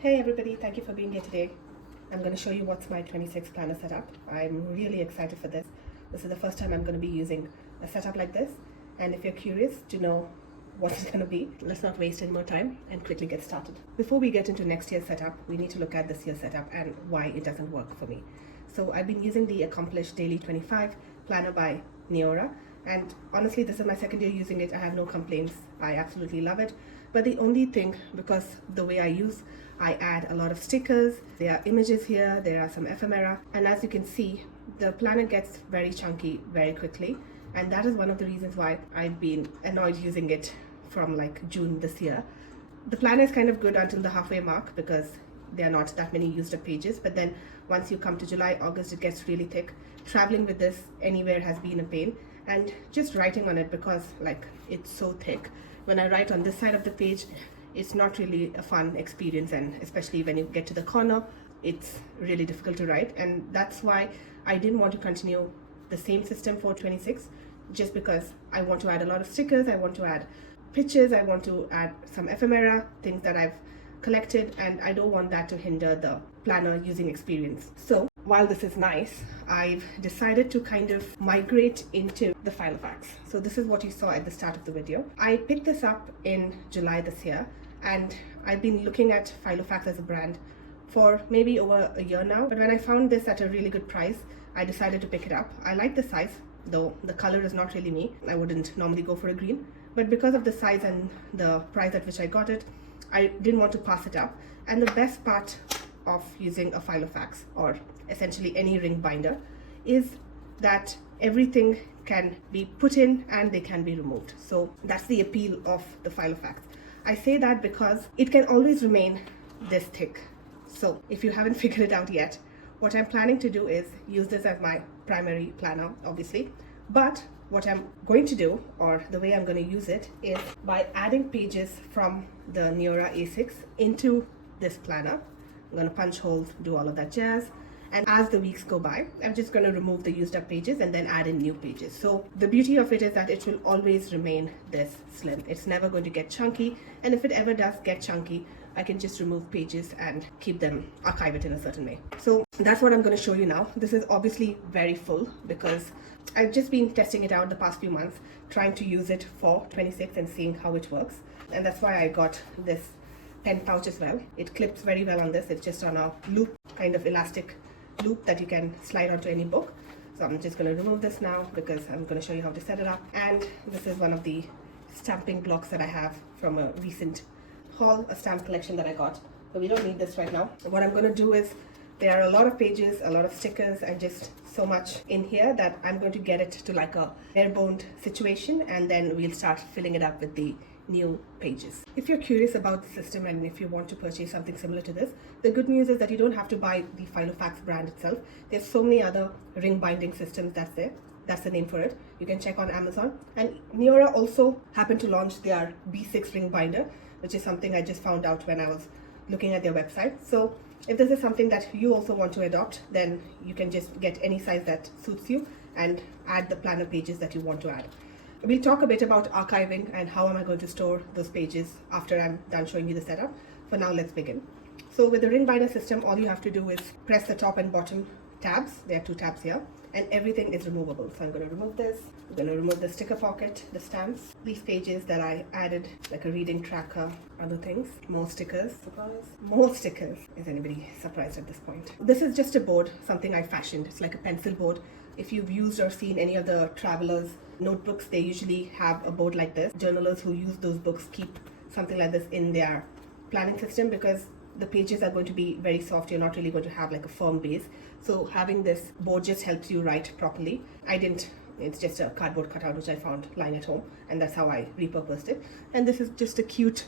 Hey everybody, thank you for being here today. I'm going to show you what's my 26 planner setup. I'm really excited for this. This is the first time I'm going to be using a setup like this. And if you're curious to know what it's going to be, let's not waste any more time and quickly get started. Before we get into next year's setup, we need to look at this year's setup and why it doesn't work for me. So I've been using the Accomplished Daily 25 planner by Neora. And honestly, this is my second year using it. I have no complaints. I absolutely love it. But the only thing, because the way I add a lot of stickers, there are images here, there are some ephemera, and as you can see, the planner gets very chunky very quickly, and that is one of the reasons why I've been annoyed using it from like June this year. The planner is kind of good until the halfway mark because there are not that many used up pages, but then once you come to July, August, it gets really thick. Traveling with this anywhere has been a pain, and just writing on it because like it's so thick. When I write on this side of the page, it's not really a fun experience, and especially when you get to the corner, it's really difficult to write. And that's why I didn't want to continue the same system for 26, just because I want to add a lot of stickers, I want to add pictures, I want to add some ephemera, things that I've collected, and I don't want that to hinder the planner using experience. So while this is nice, I've decided to kind of migrate into the Filofax. So this is what you saw at the start of the video. I picked this up in July this year, and I've been looking at Filofax as a brand for maybe over a year now. But when I found this at a really good price, I decided to pick it up. I like the size, though the color is not really me. I wouldn't normally go for a green, but because of the size and the price at which I got it, I didn't want to pass it up. And the best part of using a Filofax, or essentially any ring binder, is that everything can be put in and they can be removed. So that's the appeal of the Filofax. I say that because it can always remain this thick. So if you haven't figured it out yet, what I'm planning to do is use this as my primary planner, obviously. But what I'm going to do, or the way I'm going to use it, is by adding pages from the Neora A6 into this planner. I'm going to punch holes, do all of that jazz. And as the weeks go by, I'm just going to remove the used up pages and then add in new pages. So the beauty of it is that it will always remain this slim. It's never going to get chunky. And if it ever does get chunky, I can just remove pages and keep them, archive it in a certain way. So that's what I'm going to show you now. This is obviously very full because I've just been testing it out the past few months, trying to use it for 26 and seeing how it works. And that's why I got this pen pouch as well. It clips very well on this. It's just on a loop, kind of elastic loop that you can slide onto any book. So I'm just going to remove this now because I'm going to show you how to set it up. And this is one of the stamping blocks that I have from a recent haul, a stamp collection that I got. So we don't need this right now. What I'm going to do is, there are a lot of pages, a lot of stickers, and just so much in here that I'm going to get it to like a bare-boned situation, and then we'll start filling it up with the new pages. If you're curious about the system and if you want to purchase something similar to this, the good news is that you don't have to buy the Filofax brand itself. There's so many other ring binding systems that's there. That's the name for it. You can check on Amazon. And Neora also happened to launch their B6 ring binder, which is something I just found out when I was looking at their website. So if this is something that you also want to adopt, then you can just get any size that suits you and add the planner pages that you want to add. We'll talk a bit about archiving and how am I going to store those pages after I'm done showing you the setup. For now, let's begin. So with the ring binder system, all you have to do is press the top and bottom tabs. There are two tabs here, and everything is removable. So I'm going to remove this. I'm going to remove the sticker pocket, the stamps, these pages that I added, like a reading tracker, other things, more stickers. Surprise. More stickers. Is anybody surprised at this point? This is just a board, something I fashioned. It's like a pencil board. If you've used or seen any of the travelers' notebooks, they usually have a board like this. Journalers who use those books keep something like this in their planning system because the pages are going to be very soft. You're not really going to have like a firm base. So having this board just helps you write properly. It's just a cardboard cutout which I found lying at home, and that's how I repurposed it. And this is just a cute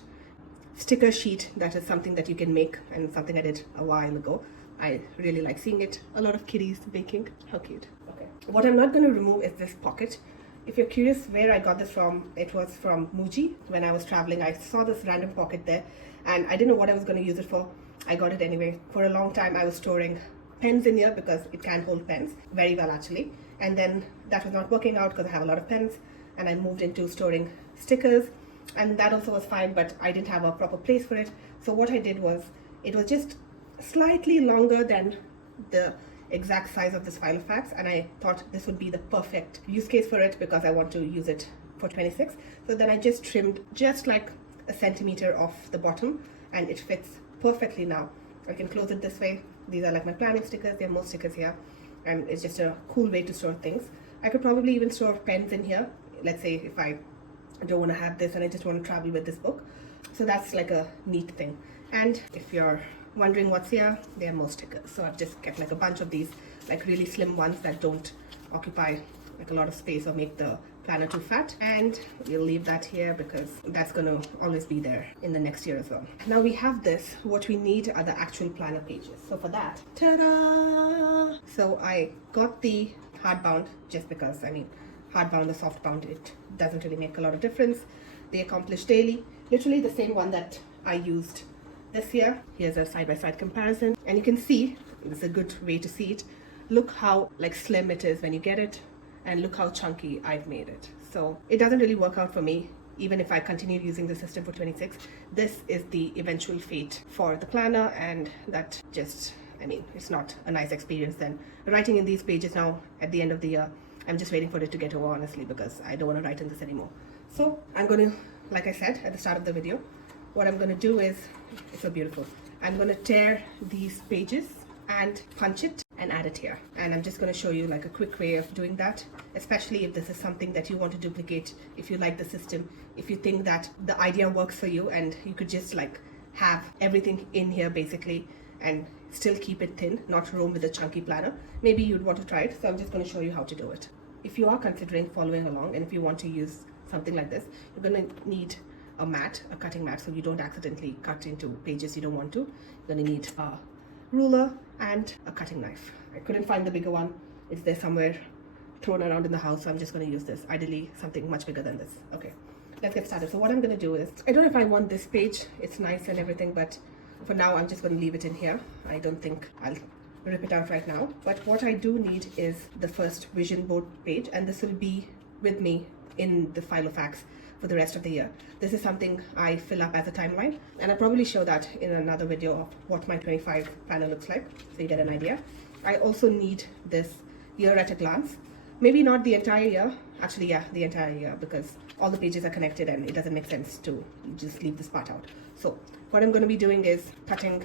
sticker sheet that is something that you can make, and something I did a while ago. I really like seeing it. A lot of kitties baking. How cute. Okay. What I'm not going to remove is this pocket. If you're curious where I got this from, it was from Muji. When I was traveling, I saw this random pocket there and I didn't know what I was going to use it for. I got it anyway. For a long time, I was storing pens in here because it can hold pens very well actually. And then that was not working out because I have a lot of pens, and I moved into storing stickers, and that also was fine, but I didn't have a proper place for it. So what I did was It was just slightly longer than the exact size of this Filofax, and I thought this would be the perfect use case for it because I want to use it for 26. So then I just trimmed just like a centimeter off the bottom, and it fits perfectly now. I can close it this way. These are like my planning stickers. There are more stickers here, and it's just a cool way to store things. I could probably even store pens in here. Let's say if I don't want to have this and I just want to travel with this book. So that's like a neat thing. And if you're wondering what's here, there are more stickers. So I've just kept like a bunch of these, like really slim ones that don't occupy like a lot of space or make the planner too fat, and we'll leave that here because that's going to always be there in the next year as well. Now we have this. What we need are the actual planner pages. So for that, ta-da! So I got the hardbound just because, I mean, hardbound or softbound, it doesn't really make a lot of difference. The Accomplished Daily, literally the same one that I used this year. Here's a side-by-side comparison, and you can see, it's a good way to see it, look how like slim it is when you get it, and look how chunky I've made it. So it doesn't really work out for me. Even if I continue using the system for 26, this is the eventual fate for the planner, and that just, I mean, it's not a nice experience then. Writing in these pages now at the end of the year, I'm just waiting for it to get over, honestly, because I don't want to write in this anymore. So I'm going to, like I said at the start of the video, what I'm going to do is, it's so beautiful, I'm going to tear these pages and punch it and add it here. And I'm just going to show you like a quick way of doing that, especially if this is something that you want to duplicate, if you like the system, if you think that the idea works for you and you could just like have everything in here basically and still keep it thin, not roam with a chunky planner. Maybe you'd want to try it. So I'm just going to show you how to do it. If you are considering following along and if you want to use something like this, you're going to need a mat, a cutting mat, so you don't accidentally cut into pages you don't want to. You're going to need a ruler and a cutting knife. I couldn't find the bigger one. It's there somewhere thrown around in the house, so I'm just going to use this. Ideally something much bigger than this. Okay, let's get started. So what I'm going to do is, I don't know if I want this page, it's nice and everything, but for now I'm just going to leave it in here. I don't think I'll rip it out right now. But what I do need is the first vision board page, and this will be with me in the Filofax for the rest of the year. This is something I fill up as a timeline, and I'll probably show that in another video of what my 25 planner looks like, so you get an idea. I also need this year at a glance. Maybe not the entire year, actually yeah, the entire year, because all the pages are connected and it doesn't make sense to just leave this part out. So what I'm going to be doing is cutting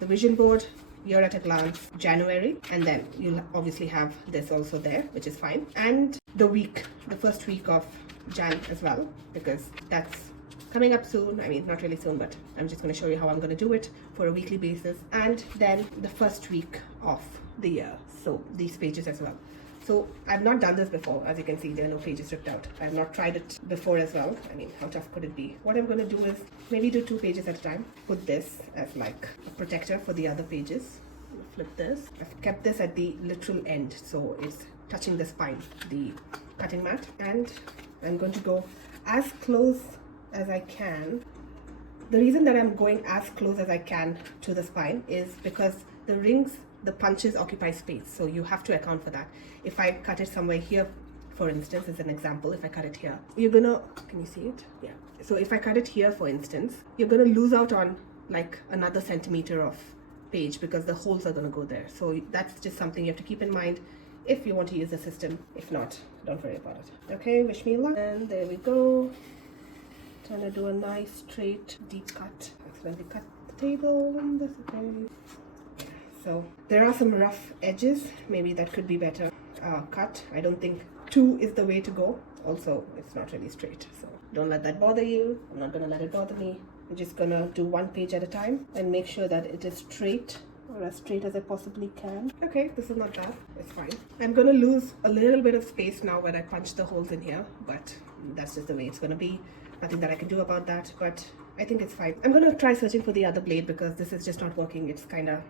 the vision board, year at a glance, January, and then you'll obviously have this also there, which is fine, and the first week of Jan as well, because that's coming up soon. I mean, not really soon, but I'm just going to show you how I'm going to do it for a weekly basis. And then the first week of the year, so these pages as well. So I've not done this before. As you can see, there are no pages ripped out. I have not tried it before as well. I mean, how tough could it be? What I'm going to do is maybe do 2 pages at a time. Put this as like a protector for the other pages. Flip this. I've kept this at the literal end, so it's touching the spine, the cutting mat, and I'm going to go as close as I can. The reason that I'm going as close as I can to the spine is because the rings, the punches occupy space, so you have to account for that. If I cut it somewhere here, for instance, as an example, if I cut it here, you're gonna, can you see it? Yeah. So if I cut it here, for instance, you're gonna lose out on like another centimeter of page because the holes are gonna go there. So that's just something you have to keep in mind if you want to use the system. If not, don't worry about it. Okay, wish me luck. And there we go. Trying to do a nice straight deep cut. Accidentally cut the table on this. Okay. So there are some rough edges. Maybe that could be better cut. I don't think 2 is the way to go. Also, it's not really straight, so don't let that bother you. I'm not gonna let it bother me. I'm just gonna do 1 page at a time and make sure that it is straight, or as straight as I possibly can. Okay, this is not bad. It's fine. I'm gonna lose a little bit of space now when I punch the holes in here, but that's just the way it's gonna be. Nothing that I can do about that, but I think it's fine. I'm gonna try searching for the other blade because this is just not working. It's kind of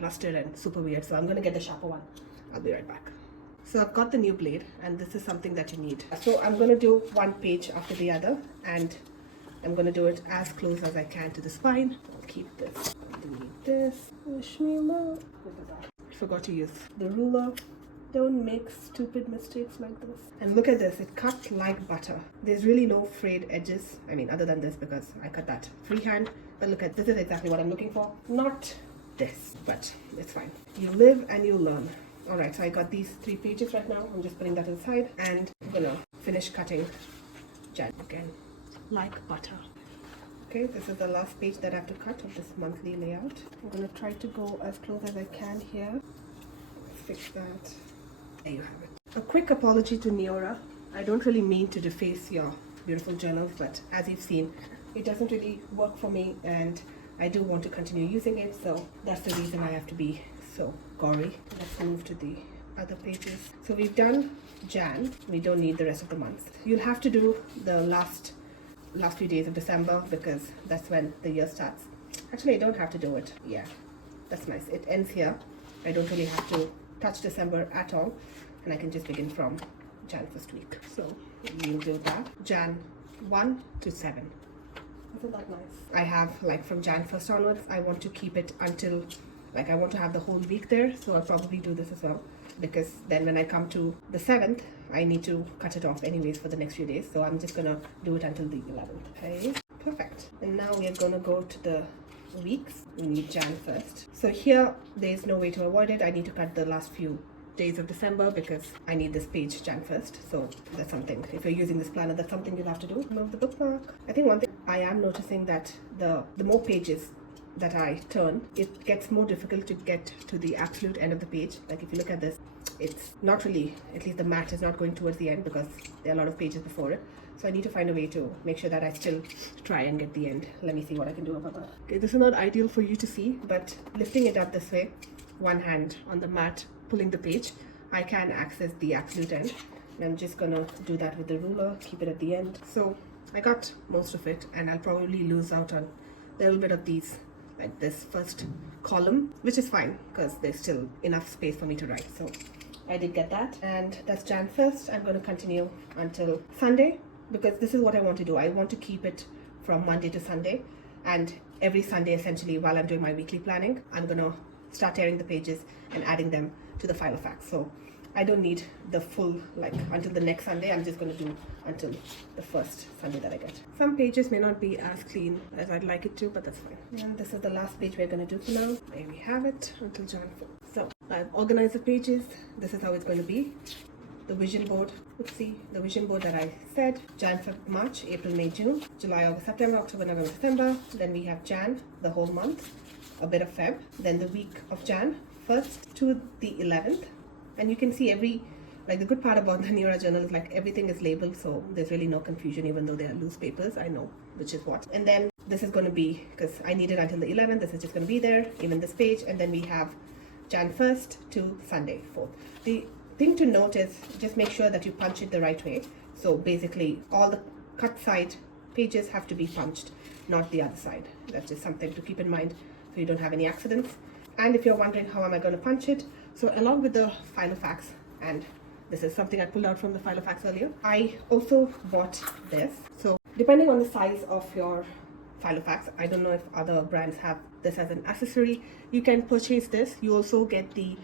rusted and super weird, so I'm gonna get the sharper one. I'll be right back. So I've got the new blade, and this is something that you need. So I'm gonna do 1 page after the other, and I'm gonna do it as close as I can to the spine. I'll keep this underneath this. Wish me luck. I forgot to use the ruler. Don't make stupid mistakes like this. And look at this, it cut like butter. There's really no frayed edges. I mean, other than this, because I cut that freehand. But look at, this is exactly what I'm looking for. Not this, but it's fine. You live and you learn. Alright, so I got these 3 pages right now. I'm just putting that inside and I'm gonna finish cutting Jan again, like butter. Okay, this is the last page that I have to cut of this monthly layout. I'm gonna try to go as close as I can here. Let's fix that. There you have it. A quick apology to Neora. I don't really mean to deface your beautiful journals, but as you've seen, it doesn't really work for me and I do want to continue using it, so that's the reason I have to be so gory. Let's move to the other pages. So we've done Jan, we don't need the rest of the month. You'll have to do the last few days of December because that's when the year starts. Actually, I don't have to do it. Yeah, that's nice. It ends here. I don't really have to touch December at all and I can just begin from Jan first week. So we'll do that. Jan 1 to 7. Isn't that nice? I have like from Jan 1st onwards, I want to keep it until like I want to have the whole week there, so I'll probably do this as well because then when I come to the 7th I need to cut it off anyways for the next few days, so I'm just gonna do it until the 11th. Okay, perfect. And now we are gonna go to the weeks. We need Jan 1st. So here there's no way to avoid it. I need to cut the last few days of December because I need this page Jan 1st, so that's something, if you're using this planner, that's something you'll have to do. Remove the bookmark. I think one thing I am noticing that the more pages that I turn, it gets more difficult to get to the absolute end of the page. Like if you look at this, it's not really, at least the mat is not going towards the end because there are a lot of pages before it. So I need to find a way to make sure that I still try and get the end. Let me see what I can do about that. Okay, this is not ideal for you to see, but lifting it up this way, one hand on the mat, pulling the page, I can access the absolute end. And I'm just gonna do that with the ruler, keep it at the end. So I got most of it and I'll probably lose out on a little bit of these, like this first column, which is fine because there's still enough space for me to write. So I did get that, and that's Jan 1st. I'm going to continue until Sunday because this is what I want to do. I want to keep it from Monday to Sunday, and every Sunday essentially while I'm doing my weekly planning, I'm going to start tearing the pages and adding them to the Filofax. So I don't need the full, like until the next Sunday. I'm just going to do until the first Sunday that I get. Some pages may not be as clean as I'd like it to, but that's fine. And this is the last page we're going to do for now. There we have it until Jan 4th. So I've organized the pages. This is how it's going to be. The vision board, let's see, the vision board that I said, Jan, Feb, March, April, May, June, July, August, September, October, November, December. Then we have Jan, the whole month, a bit of Feb. Then the week of Jan, 1st to the 11th. And you can see like the good part about the Neora journal is like everything is labeled, so there's really no confusion even though they are loose papers. I know which is what. And then this is going to be, because I need it until the 11th, this is just going to be there, even this page. And then we have Jan 1st to Sunday 4th. The thing to note is just make sure that you punch it the right way. So basically all the cut side pages have to be punched, not the other side. That's just something to keep in mind so you don't have any accidents. And if you're wondering how am I going to punch it, so along with the Filofax, and this is something I pulled out from the Filofax earlier, I also bought this. So depending on the size of your Filofax, I don't know if other brands have this as an accessory, you can purchase this. You also get the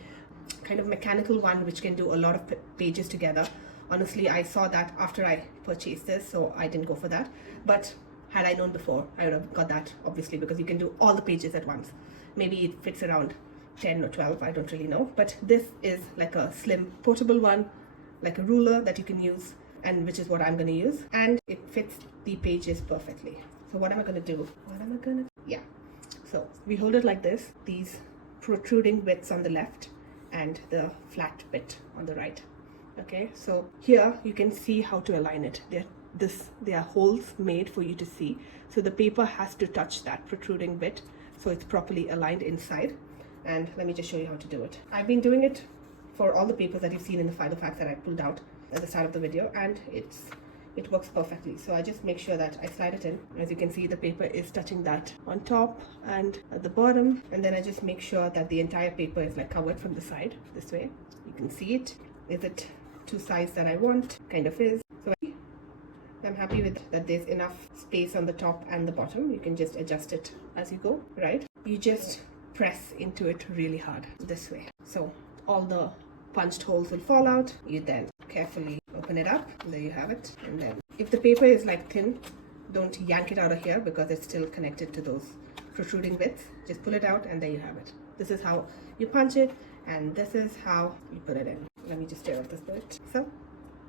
kind of mechanical one which can do a lot of pages together. Honestly, I saw that after I purchased this, so I didn't go for that. But had I known before, I would have got that, obviously, because you can do all the pages at once. Maybe it fits around 10 or 12, I don't really know. But this is like a slim portable one, like a ruler that you can use, and which is what I'm going to use. And it fits the pages perfectly. So what am I going to do? Yeah. So we hold it like this, these protruding bits on the left and the flat bit on the right. Okay, so here you can see how to align it. There are holes made for you to see. So the paper has to touch that protruding bit so it's properly aligned inside. And let me just show you how to do it. I've been doing it for all the papers that you've seen in the Filofax that I pulled out at the start of the video, and it works perfectly. So I just make sure that I slide it in. As you can see, the paper is touching that on top and at the bottom, and then I just make sure that the entire paper is like covered from the side this way. You can see it. Is it to size that I want? Kind of is. So I'm happy with that. There's enough space on the top and the bottom. You can just adjust it as you go, right? You just press into it really hard this way. So all the punched holes will fall out. You then carefully open it up. There you have it. And then if the paper is like thin, don't yank it out of here because it's still connected to those protruding bits, just pull it out and there you have it. This is how you punch it, and this is how you put it in. Let me just tear off this bit. So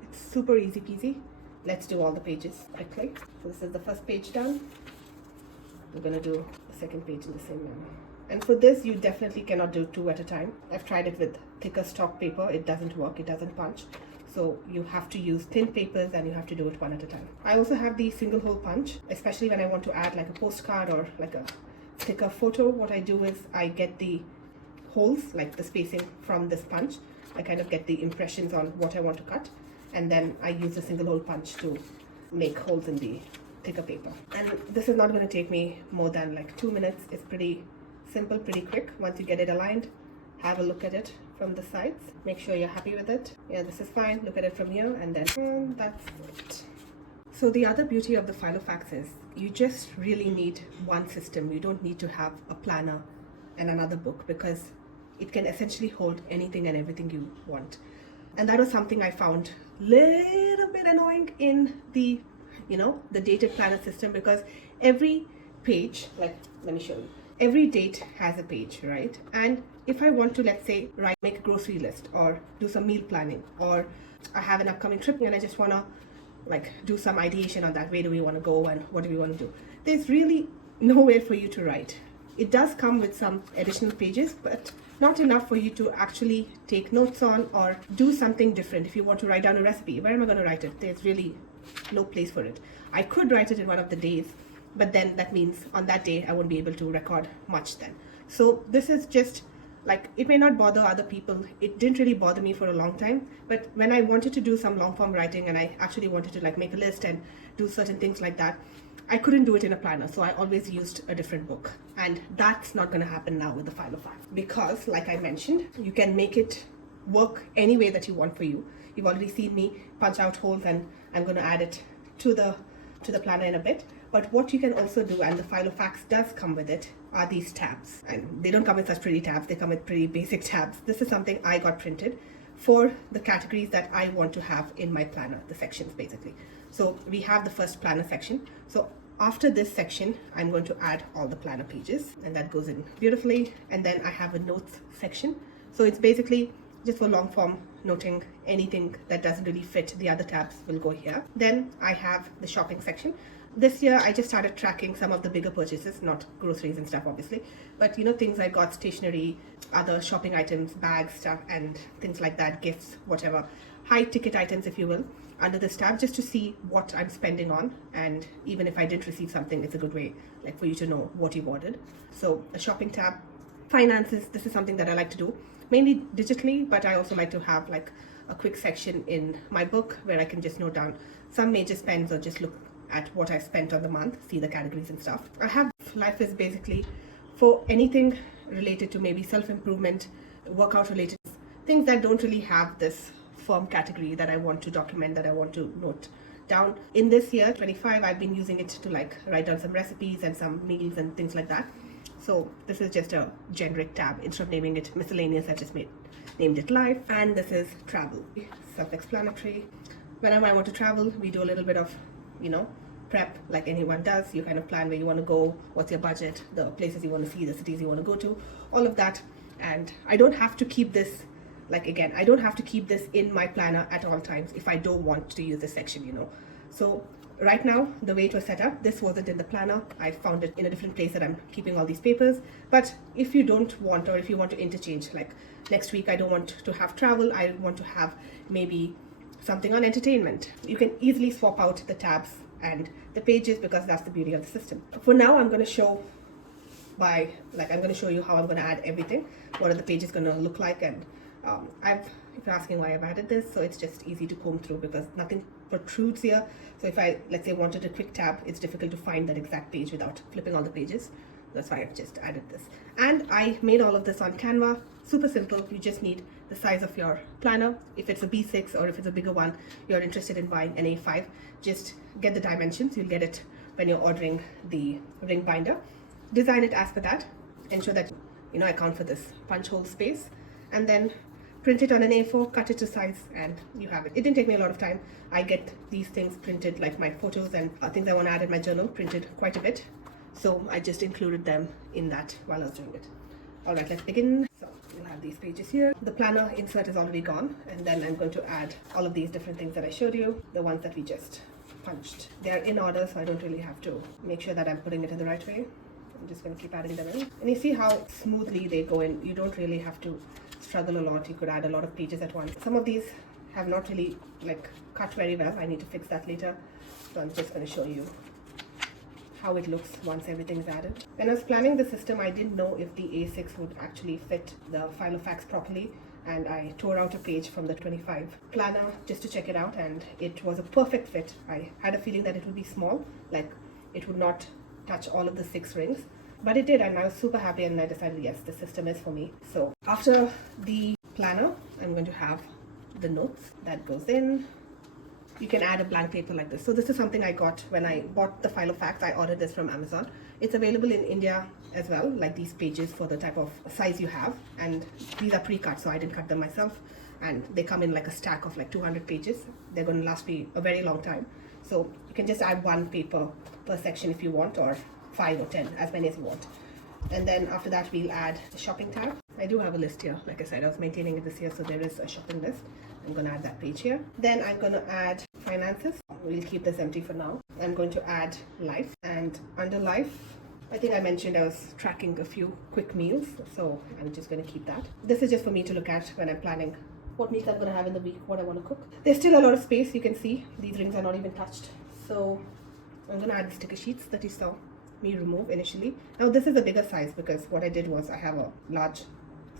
it's super easy peasy. Let's do all the pages quickly. So this is the first page done. We're gonna do the second page in the same manner. And for this, you definitely cannot do two at a time. I've tried it with thicker stock paper. It doesn't work, it doesn't punch. So you have to use thin papers and you have to do it one at a time. I also have the single hole punch, especially when I want to add like a postcard or like a sticker photo. What I do is I get the holes, like the spacing from this punch. I kind of get the impressions on what I want to cut, and then I use a single hole punch to make holes in the thicker paper. And this is not going to take me more than like 2 minutes. It's pretty simple, pretty quick. Once you get it aligned, have a look at it from the sides, make sure you're happy with it. Yeah, this is fine. Look at it from here, and then that's it. So the other beauty of the Filofax is you just really need one system. You don't need to have a planner and another book, because it can essentially hold anything and everything you want. And that was something I found little bit annoying in the the dated planner system, because every page, like let me show you, every date has a page, right? And if I want to, let's say, make a grocery list or do some meal planning, or I have an upcoming trip and I just want to like do some ideation on that, where do we want to go and what do we want to do, there's really nowhere for you to write. It does come with some additional pages, but not enough for you to actually take notes on or do something different. If you want to write down a recipe, where am I going to write it? There's really no place for it. I could write it in one of the days, but then that means on that day I won't be able to record much then. So this is just like, it may not bother other people. It didn't really bother me for a long time, but when I wanted to do some long form writing and I actually wanted to like make a list and do certain things like that, I couldn't do it in a planner, so I always used a different book. And that's not going to happen now with the Filofax, because like I mentioned, you can make it work any way that you want for you. You've already seen me punch out holes, and I'm going to add it to the planner in a bit. But what you can also do, and the Filofax does come with it, are these tabs. And they don't come with such pretty tabs, they come with pretty basic tabs. This is something I got printed for the categories that I want to have in my planner, the sections basically. So we have the first planner section. So after this section, I'm going to add all the planner pages, and that goes in beautifully. And then I have a notes section. So it's basically just for long form noting. Anything that doesn't really fit the other tabs will go here. Then I have the shopping section. This year I just started tracking some of the bigger purchases, not groceries and stuff obviously, but things I got, stationery, other shopping items, bags, stuff, and things like that, gifts, whatever, high ticket items if you will, under this tab, just to see what I'm spending on. And even if I didn't receive something, it's a good way like for you to know what you've ordered. So a shopping tab. Finances, this is something that I like to do mainly digitally, but I also like to have like a quick section in my book where I can just note down some major spends or just look at what I spent on the month, see the categories and stuff. I have life is basically for anything related to maybe self-improvement, workout related things that don't really have this firm category that I want to document, that I want to note down. In this year 25, I've been using it to like write down some recipes and some meals and things like that. So this is just a generic tab. Instead of naming it miscellaneous, I just named it life. And this is travel, self-explanatory. Whenever I want to travel, we do a little bit of prep like anyone does. You kind of plan where you want to go, what's your budget, the places you want to see, the cities you want to go to, all of that. And I don't have to keep this, I don't have to keep this in my planner at all times if I don't want to use this section, So right now, the way it was set up, this wasn't in the planner. I found it in a different place that I'm keeping all these papers. But if you don't want, or if you want to interchange, like next week I don't want to have travel, I want to have maybe something on entertainment, you can easily swap out the tabs and the pages, because that's the beauty of the system. For now, I'm going to show I'm going to show you how I'm going to add everything, what are the pages going to look like. And if you're asking why I've added this, so it's just easy to comb through because nothing protrudes here. So if I, let's say, wanted a quick tab, it's difficult to find that exact page without flipping all the pages. That's why I've just added this. And I made all of this on Canva. Super simple. You just need the size of your planner. If it's a B6 or if it's a bigger one, you're interested in buying an A5, just get the dimensions. You'll get it when you're ordering the ring binder. Design it as per that. Ensure that account for this punch hole space, and then print it on an A4, cut it to size, and you have it. It didn't take me a lot of time. I get these things printed, like my photos and things I want to add in my journal, printed quite a bit. so I just included them in that while I was doing it. Alright, let's begin. So we'll have these pages here. The planner insert is already gone, and then I'm going to add all of these different things that I showed you, the ones that we just punched. They are in order, so I don't really have to make sure that I'm putting it in the right way. I'm just going to keep adding them in. And you see how smoothly they go in. You don't really have to struggle a lot. You could add a lot of pages at once. Some of these have not really like cut very well. I need to fix that later. So I'm just going to show you how it looks once everything's added. When I was planning the system, I didn't know if the A6 would actually fit the Filofax properly, and I tore out a page from the 25 planner just to check it out, and it was a perfect fit. I had a feeling that it would be small, like it would not touch all of the 6 rings, but it did, and I was super happy, and I decided yes, the system is for me. So after the planner, I'm going to have the notes that goes in. You can add a blank paper like this. So this is something I got when I bought the Filofax. I ordered this from Amazon. It's available in India as well, like these pages for the type of size you have. And these are pre-cut, so I didn't cut them myself. And they come in like a stack of like 200 pages. They're going to last me a very long time. So you can just add 1 paper per section if you want, or 5 or 10, as many as you want. And then after that, we'll add the shopping tab. I do have a list here. Like I said, I was maintaining it this year, so there is a shopping list. I'm going to add that page here. Then I'm going to add finances. We'll keep this empty for now. I'm going to add life, and under life, I think I mentioned I was tracking a few quick meals, so I'm just going to keep that. This is just for me to look at when I'm planning what meals I'm going to have in the week, what I want to cook. There's still a lot of space. You can see these rings are not even touched, so I'm going to add the sticker sheets that you saw me remove initially. Now this is a bigger size because what I did was I have a large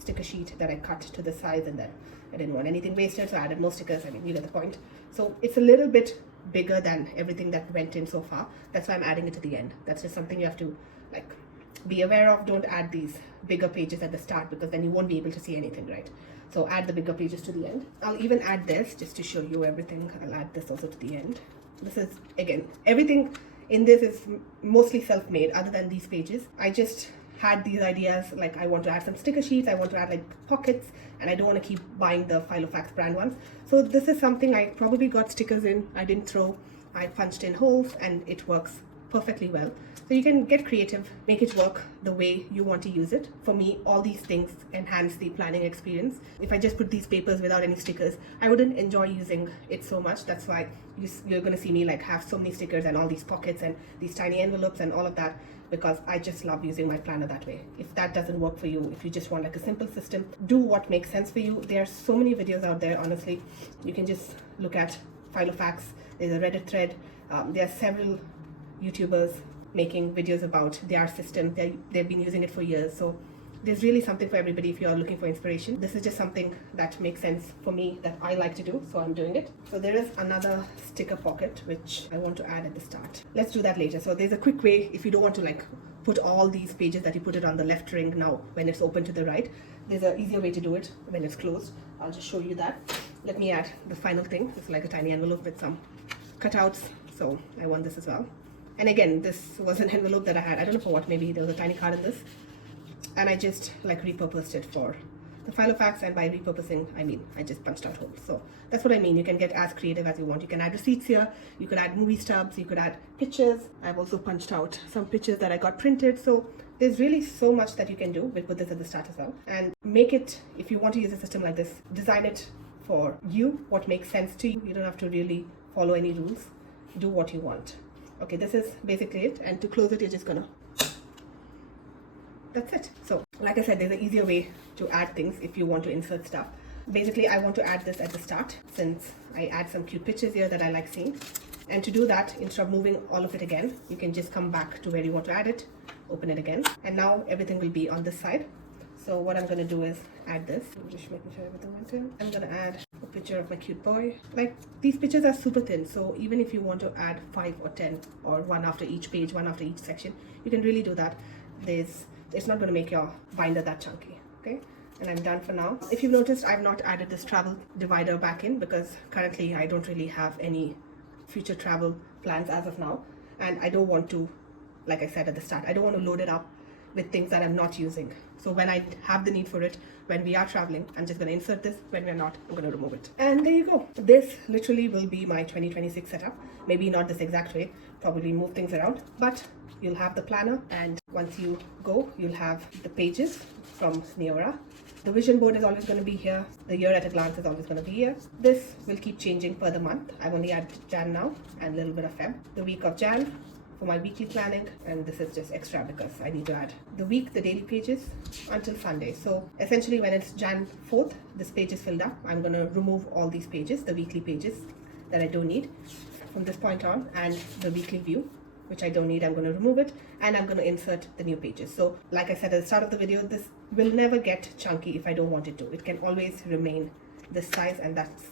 sticker sheet that I cut to the size, and then I didn't want anything wasted, so I added more stickers. I mean, you get the point. So it's a little bit bigger than everything that went in so far. That's why I'm adding it to the end. That's just something you have to like be aware of. Don't add these bigger pages at the start, because then you won't be able to see anything, right? So add the bigger pages to the end. I'll even add this just to show you everything. I'll add this also to the end. This is, again, everything in this is mostly self-made other than these pages. I just had these ideas, like I want to add some sticker sheets, I want to add like pockets, and I don't want to keep buying the Filofax brand ones. So this is something I probably got stickers in, I didn't throw, I punched in holes, and it works perfectly well. So you can get creative, make it work the way you want to use it. For me, all these things enhance the planning experience. If I just put these papers without any stickers, I wouldn't enjoy using it so much. That's why you're going to see me like have so many stickers and all these pockets and these tiny envelopes and all of that, because I just love using my planner that way. If that doesn't work for you, if you just want like a simple system, do what makes sense for you. There are so many videos out there, honestly. You can just look at Filofax. There's a Reddit thread. There are several YouTubers making videos about their system. They've been using it for years. So there's really something for everybody if you're looking for inspiration. This is just something that makes sense for me, that I like to do, so I'm doing it. So there is another sticker pocket which I want to add at the start. Let's do that later. So there's a quick way if you don't want to like put all these pages that you put it on the left ring now when it's open to the right. There's an easier way to do it when it's closed. I'll just show you that. Let me add the final thing. It's like a tiny envelope with some cutouts, so I want this as well. And again, this was an envelope that I had, I don't know for what, maybe there was a tiny card in this, and I just like repurposed it for the Filofax. And by repurposing, I mean I just punched out holes. So that's what I mean. You can get as creative as you want. You can add receipts here, you could add movie stubs, you could add pictures. I've also punched out some pictures that I got printed. So there's really so much that you can do. We'll put this at the start as well, and make it, if you want to use a system like this, design it for you, what makes sense to you. You don't have to really follow any rules. Do what you want. Okay, this is basically it, and to close it, you're just gonna, that's it. So like I said, there's an easier way to add things if you want to insert stuff. Basically, I want to add this at the start, since I add some cute pictures here that I like seeing. And to do that, instead of moving all of it again, you can just come back to where you want to add it, open it again, and now everything will be on this side. So what I'm going to do is add this. I'm just making sure everything went in. I'm going to add a picture of my cute boy. Like, these pictures are super thin, so even if you want to add 5 or 10 or one after each page, one after each section, you can really do that. It's not going to make your binder that chunky. Okay, and I'm done for now. If you've noticed, I've not added this travel divider back in because currently I don't really have any future travel plans as of now, and I don't want to, like I said at the start, I don't want to load it up with things that I'm not using. So when I have the need for it, when we are traveling, I'm just going to insert this. When we're not, I'm going to remove it. And there you go. This literally will be my 2026 setup. Maybe not this exact way, probably move things around, but you'll have the planner, and once you go, you'll have the pages from Neora. The vision board is always going to be here. The year at a glance is always going to be here. This will keep changing per the month. I've only added Jan now and a little bit of Feb. The week of Jan for my weekly planning, and this is just extra because I need to add the week, the daily pages until Sunday. So essentially when it's Jan 4th, this page is filled up. I'm going to remove all these pages, the weekly pages that I don't need from this point on, and the weekly view, which I don't need, I'm going to remove it, and I'm going to insert the new pages. So like I said at the start of the video, this will never get chunky if I don't want it to. It can always remain this size, and that's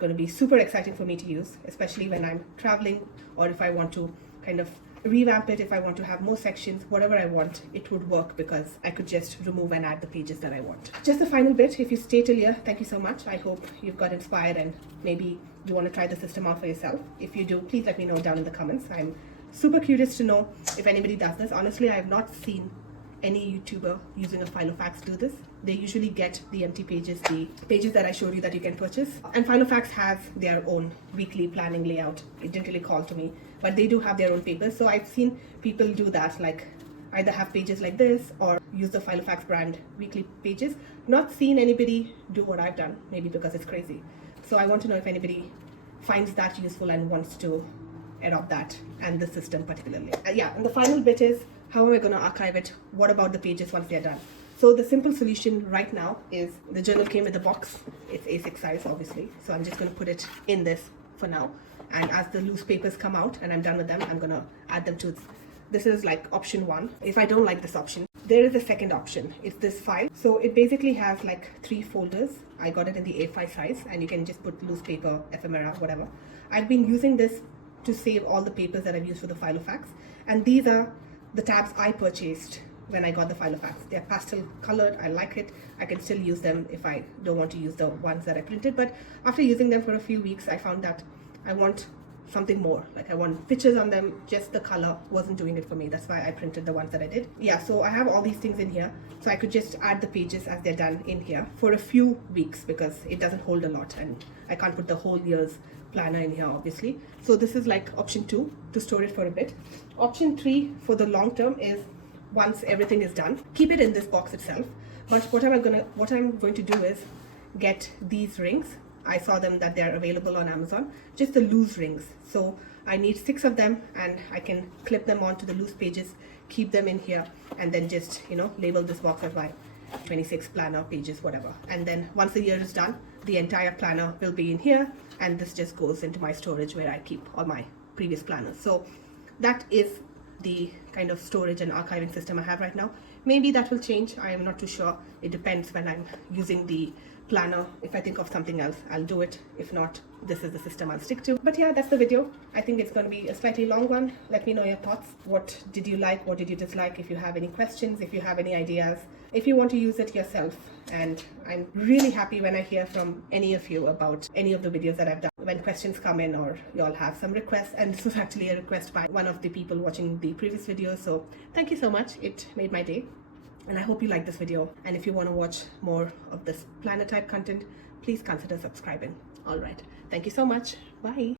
going to be super exciting for me to use, especially when I'm traveling, or if I want to kind of revamp it, if I want to have more sections, whatever I want, it would work because I could just remove and add the pages that I want. Just a final bit, if you stay till here, thank you so much. I hope you've got inspired and maybe you want to try the system out for yourself. If you do, please let me know down in the comments. I'm super curious to know if anybody does this. Honestly, I have not seen any YouTuber using a Filofax do this. They usually get the empty pages, the pages that I showed you that you can purchase. And Filofax has their own weekly planning layout. It didn't really call to me, but they do have their own papers. So I've seen people do that, like either have pages like this or use the Filofax brand weekly pages. Not seen anybody do what I've done, maybe because it's crazy. So I want to know if anybody finds that useful and wants to adopt that and the system particularly. Yeah, and the final bit is, how am I going to archive it? What about the pages once they're done? So the simple solution right now is the journal came with a box. It's A6 size, obviously. So I'm just going to put it in this for now. And as the loose papers come out and I'm done with them, I'm going to add them to this is like option 1. If I don't like this option, there is a second option. It's this file. So it basically has like 3 folders. I got it in the A5 size, and you can just put loose paper, ephemera, whatever. I've been using this to save all the papers that I've used for the Filofax. And these are the tabs I purchased when I got the Filofax. They're pastel colored. I like it. I can still use them if I don't want to use the ones that I printed. But after using them for a few weeks, I found that I want something more. Like I want pictures on them. Just the color wasn't doing it for me. That's why I printed the ones that I did. Yeah, so I have all these things in here. So I could just add the pages as they're done in here for a few weeks because it doesn't hold a lot and I can't put the whole year's planner in here, obviously. So this is like option 2, to store it for a bit. Option 3 for the long term is, once everything is done, keep it in this box itself. But what I'm going to do is get these rings. I saw them that they're available on Amazon, just the loose rings. So I need 6 of them, and I can clip them onto the loose pages, keep them in here, and then just, label this box as my 26 planner pages, whatever. And then once the year is done, the entire planner will be in here, and this just goes into my storage where I keep all my previous planners. So that is the kind of storage and archiving system I have right now. Maybe that will change. I am not too sure. It depends when I'm using the planner. If I think of something else, I'll do it. If not, this is the system I'll stick to. But yeah, that's the video. I think it's going to be a slightly long one. Let me know your thoughts. What did you like? What did you dislike? If you have any questions, if you have any ideas, if you want to use it yourself. And I'm really happy when I hear from any of you about any of the videos that I've done. When questions come in or you all have some requests, and this was actually a request by one of the people watching the previous video. So thank you so much. It made my day. And I hope you like this video. And if you want to watch more of this planner type content, please consider subscribing. All right. Thank you so much. Bye.